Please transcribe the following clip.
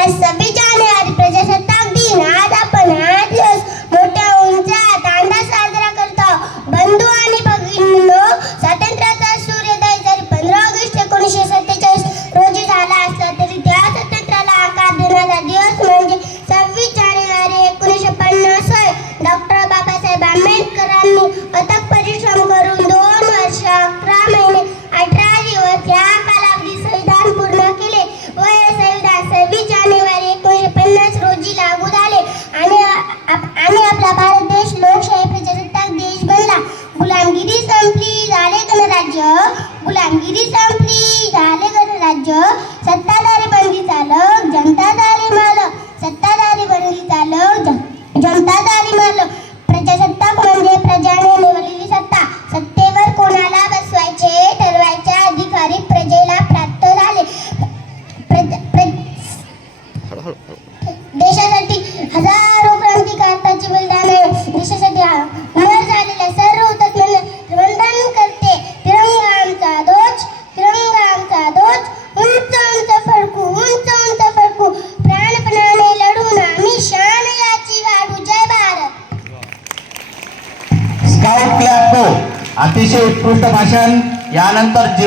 आज सूर्योदय जरी पंधरा ऑगस्ट एकोणीसशे सत्तेचाळीस रोजी झाला असला तरी त्या स्वातंत्र्याला आकार देण्याचा दिवस म्हणजे सव्वीस जानेवारी एकोणीसशे पन्नास डॉक्टर बाबासाहेब आंबेडकरांनी अथक संपली झाले गणराज्य गुलामगिरी संपली झाले गणराज्य सत्ताधारी बंदी चालक जनताधारी मालक. सत्ताधारी बंदी चालक जन- जनताधारी मालक. प्रजासत्ताक म्हणजे प्रजाने निवडलेली सत्ता. सत्तेवर कोणाला बसवायचे ठरवायचे अधिकारी प्रजेला प्राप्त झाले. देशासाठी हजारो हो. अतिशय उत्कृष्ट भाषण. यानंतर जे